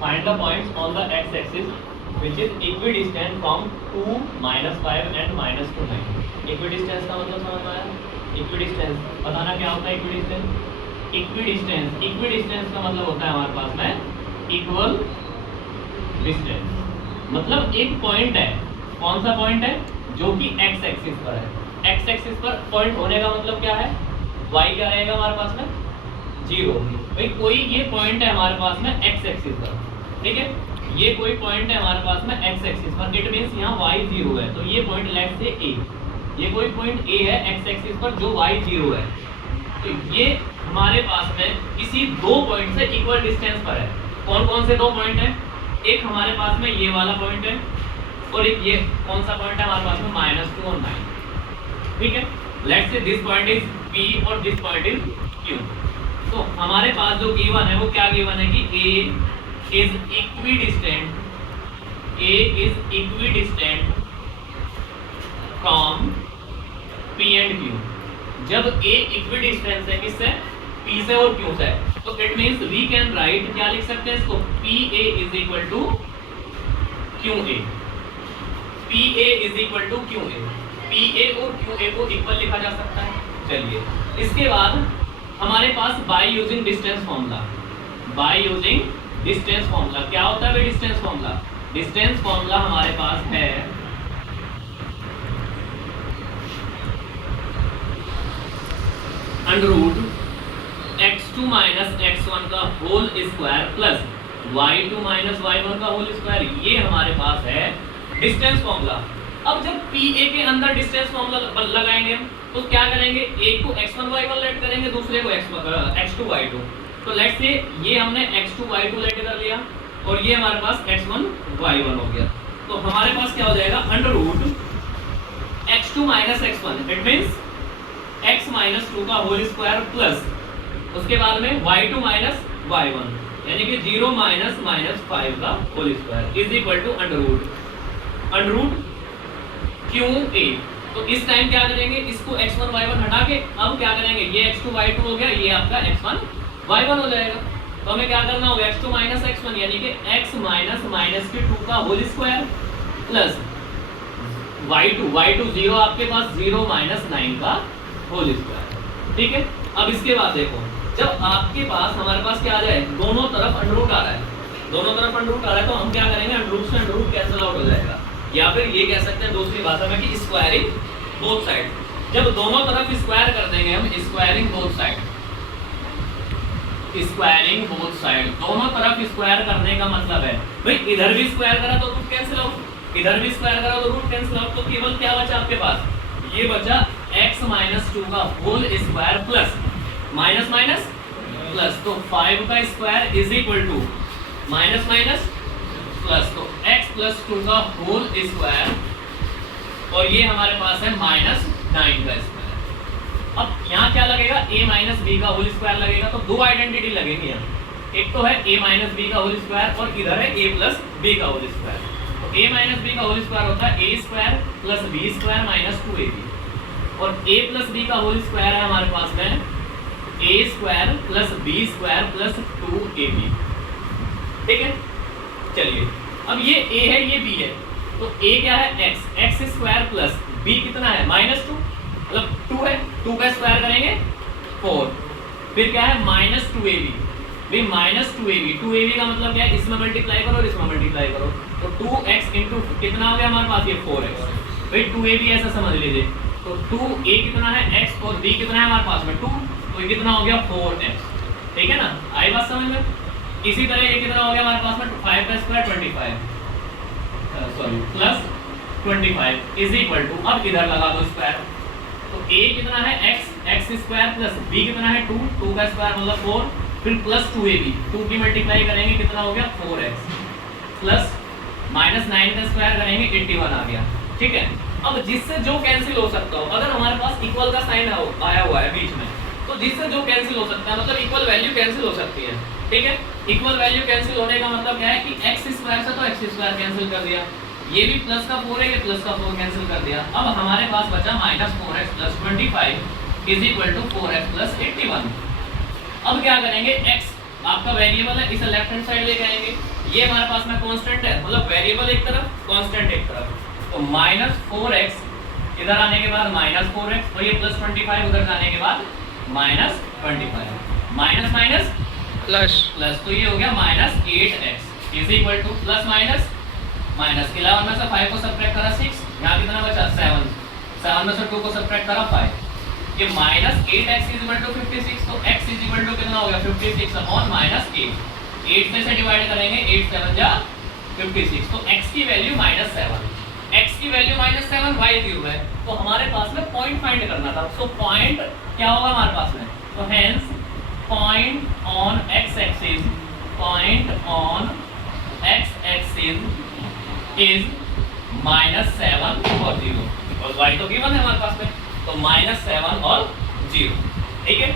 Find the points on the x axis which is equidistant from 2 -5 and -2 9। Equidistance का मतलब समझ में आया? इक्विडिस्टेंस बताना क्या होता है इक्विडिस्टेंस? इक्विडिस्टेंस का मतलब होता है हमारे पास में इक्वल डिस्टेंस। मतलब एक पॉइंट है, कौन सा पॉइंट है? जो कि एक्स एक्सिस पर है। एक्स एक्सिस पर पॉइंट होने का मतलब क्या है? वाई क्या रहेगा हमारे पास में? 0। भाई कोई ये पॉइंट है हमारे पास में एक्स एक्सिस पर, ठीक है, ये कोई पॉइंट है हमारे पास में एक्स एक्सिस पर, इट मींस यहाँ वाई 0 है, तो ये पॉइंट लेट से ए, ये कोई पॉइंट ए है एक्स एक्सिस पर जो वाई 0 है, तो ये हमारे पास में किसी दो पॉइंट से इक्वल डिस्टेंस पर है। कौन कौन से दो पॉइंट है? एक हमारे पास में ये वाला पॉइंट है और एक ये कौन सा पॉइंट है हमारे पास में? -2 और 9, ठीक है। Let's say this point is P और दिस पॉइंट इज Q। तो हमारे पास जो गिवन है वो क्या गिवन है कि A is equidistant from P and Q। जब A इक्विडिस्टेंस है किससे? P से और Q से, तो it means we can write, क्या लिख सकते हैं इसको? PA is equal to QA। PA is equal to QA। PA और QA को इक्वल लिखा जा सकता है। चलिए इसके बाद हमारे पास by using distance formula, by using distance formula क्या होता है भाई? डिस्टेंस फॉर्मूला, डिस्टेंस फॉर्मूला हमारे पास है √ x2 - x1 का whole square plus y2 - y1 का होल स्क्वायर, ये हमारे पास है डिस्टेंस फॉर्मूला। अब जब PA के अंदर डिस्टेंस फॉर्मूला लगाएंगे हम, तो क्या करेंगे? एक को x1 y1 लेट करेंगे, दूसरे को x2 y2। तो लेट्स से ये हमने x2 y2 लेट कर लिया और ये हमारे पास x1 y1 हो गया। तो हमारे पास क्या हो जाएगा? √ x2 - x1, it means x - 2 का होल स्क्वायर प्लस उसके बाद में y2 - y1, यानी कि 0 - -5 का whole square is equal to √ QA। तो इस टाइम क्या करेंगे? इसको x1 y1 हटा के अब क्या करेंगे? ये x2 y2 हो गया, ये आपका x1 y1 हो जाएगा। तो हमें क्या करना होगा? x2 - x1 यानी कि x - -2 का होल स्क्वायर प्लस y2 0 आपके पास 0 - 9 का होल स्क्वायर, ठीक है। अब इसके बाद देखो, जब आपके पास हमारे पास क्या आ जाए? दोनों तरफ √ आ रहा है, दोनों तरफ √ आ रहा है, तो हम क्या करेंगे? √ से √ कैंसिल आउट हो जाएगा, या फिर ये कह सकते हैं दूसरी भाषा में कि स्क्वायरिंग बोथ साइड। जब दोनों तरफ स्क्वायर कर देंगे हम, squaring both side, squaring both side, दोनों तरफ स्क्वायर करने का मतलब है भाई इधर भी स्क्वायर करा तो रूट कैंसिल आउट, इधर भी स्क्वायर करा तो रूट कैंसिल आउट, तो केवल क्या बचा आपके पास? ये बचा x - 2 का whole square plus minus minus plus, तो 5 का square is equal to minus minus plus, तो x + 2 का होल स्क्वायर और ये हमारे पास है -9 का स्क्वायर। अब यहाँ क्या लगेगा? a - b का होल स्क्वायर लगेगा, तो दो आइडेंटिटी लगेंगे यहाँ, एक तो है a - b का होल स्क्वायर और इधर है a + b का होल स्क्वायर। तो a - b का होल स्क्वायर होता है a² + b² - 2ab, और a + b का होल स्क्वायर है हमारे पास में a² + b² + 2ab, ठीक है। चलिए अब ये a है, ये b है, तो a क्या है? x² प्लस b कितना है? -2, मतलब 2 है, 2 का स्क्वायर करेंगे 4, फिर क्या है? -2ab, भाई -2ab का मतलब क्या है? इसमें मल्टीप्लाई करो और इसमें मल्टीप्लाई करो, तो 2x इंटू कितना हो गया हमारे पास? ये 4x, भाई 2ab ऐसा समझ लीजिए। तो 2a कितना है? x, और b कितना है हमारे पास में? 2, तो ये कितना हो गया? 4x, ठीक है ना? आई बात समझ में? इसी तरह ये कितना हो गया हमारे पास में? 5 का square 25, sorry plus 25 is equal to, अब इधर लगा दो स्क्वायर, तो a कितना है? x² प्लस b कितना है? 2 का स्क्वायर मतलब 4, फिर प्लस 2ab, 2 की मल्टीप्लाई करेंगे कितना हो गया? 4x, प्लस -9 का स्क्वायर करेंगे 81 आ गया, ठीक है। अब जिससे जो कैंसिल हो सकता हो, अगर हमारे पास इक्वल का साइन आया हुआ है बीच में, तो जिससे जो कैंसिल हो सकता है, मतलब इक्वल वैल्यू कैंसिल हो सकती है, ठीक है। इक्वल वैल्यू कैंसिल होने का मतलब क्या है कि x² से तो x² कैंसिल कर दिया, ये भी प्लस का 4 है, ये प्लस का 4 कैंसिल कर दिया। अब हमारे पास बचा -4x + 25 is equal to 4x + 81। अब क्या करेंगे? x आपका वेरिएबल है, इसे लेफ्ट हैंड साइड लेके आएंगे, ये हमारे पास में कांस्टेंट है, मतलब वेरिएबल एक तरफ कांस्टेंट एक तरफ, तो -4x इधर आने के बाद -4x और ये +25 उधर जाने के बाद -25, माइनस माइनस प्लस प्लस, तो ये हो गया -8x is equal two plus minus minus 11 में से 5 को सब्ट्रैक्ट करा 6, यहाँ कितना बचा 7, 7 में से 2 को सब्ट्रैक्ट करा 5, ये -8x इज इक्वल टू 56, तो x इज इक्वल टू कितना हो गया 56 अपॉन -8, 8 में से डिवाइड करेंगे 8 7 जा 56, तो x की वैल्यू -7, x की वैल्यू -7, y 0 है, तो हमारे पास में पॉइंट फाइंड करना था, तो पॉइंट क्या होगा हमारे पास में, तो hence point on x axis, point on x axis is -7 और 0, और y तो गिवन है हमारे पास में, तो -7 और 0, ठीक है।